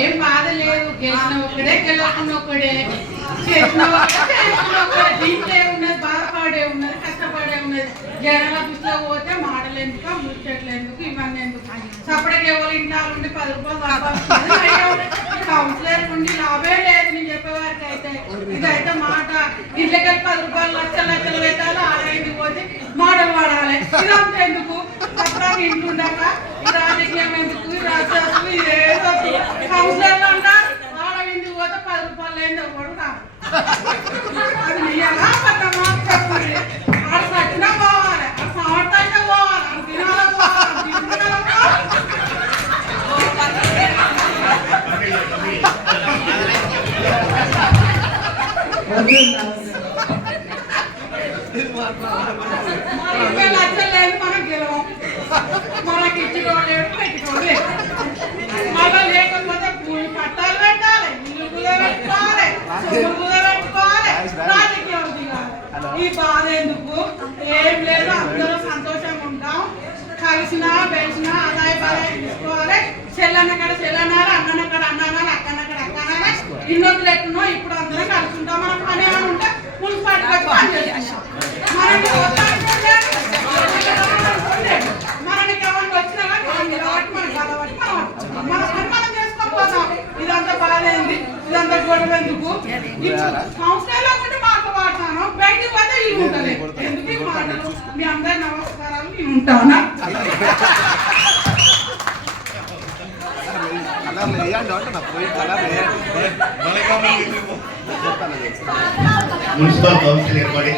ఏం బాధ లేదు. గెలిచిన ఒక్కడే గెలవకుండా ఒక్కడే, చేసిన ఒక్కడే. దీంట్లో ఉన్నది, బాధపడే ఉన్నది, కష్టపడే ఉన్నది. జనాల దృష్టిలో పోతే మాటలు ఎందుకు, ముచ్చట్లు ఎందుకు, ఇవన్నీ ఎందుకు? సపరేట్ ఎవరు ఇంటాలు ఉండి 10 రూపాయలు సంపాదించాలి. కౌన్సిలర్ ఉండి లాభే లేదు. నేను చెప్పేవారికి అయితే ఇదైతే మాట. ఇంట్లోకి 10 రూపాయలు లక్షలు లక్షలు పెట్టాలి. ఆదాయం పోతే మాటలు పడాలి. ఇదంతా ఎందుకు? సపరేట్ ఇంటుండక ఈ రాజకీయం ఎందుకు? ఈ రాష్ట్రాలు ఏదో కౌన్సిలర్లు అంటారు. ఆడవిందుకు పోతే 10 రూపాయలు ఏందో కూడా రాదు. అది నెయ్యాలా పట్టమా చెప్పండి. ఆడ సచ్చినా పోవాలి, ఆ సంవత్సరంగా పోవాలి, అది తినాలా పోవాలి, తినాలా పోవాలి. లక్షలు లేదు మనకు గెలవం. మనకి ఇచ్చినోడు పెట్టుకోలేదు. మళ్ళీ లేకపోతే భూమి పట్టాలు పెట్టాలి, ఇల్లు కుదబెట్టుకోవాలి, సొమ్ము కుదబెట్టుకోవాలి, రాజకీయం దిగాలి. ఈ బాధ ఎందుకు? ఏం లేదు, అందరూ సంతోషంగా ఉంటాం. కలిసినా పెంచినా ఆదాయ బాధాయం తీసుకోవాలి. చెల్లన్న కాడ చెల్లన్నారు, అన్నన్న కాడ అన్నానాలి, అక్కన్న కాడ అక్కనాలి. ఇన్నొద్దులు ఎట్టున్నాం. ఇప్పుడు అందరం కలిసి ఉంటాం. మనం పని ఏమైనా ఉంటే మున్సిపాలిటీ వచ్చి పని చేస్తాం. మనకి మనకి ఎవరికి వచ్చినా కానీ మనం నిలబట్టి మనం గలబట్టి మన పని మనం చేసుకోకపోతాం. ఇదంతా బాధైంది, ఇదంతా గొడవ ఎందుకు? సంస్థలో ఉంటే మాకు వాడతాను, బయటికి పోతే ఇల్లు ఉంటుంది. ఎందుకు ఈ మాటలు? మీ అందరి నమస్కారాలు. నేను ఉంటానా? మున్సిపల్ కౌన్సిల్ ఏర్పడి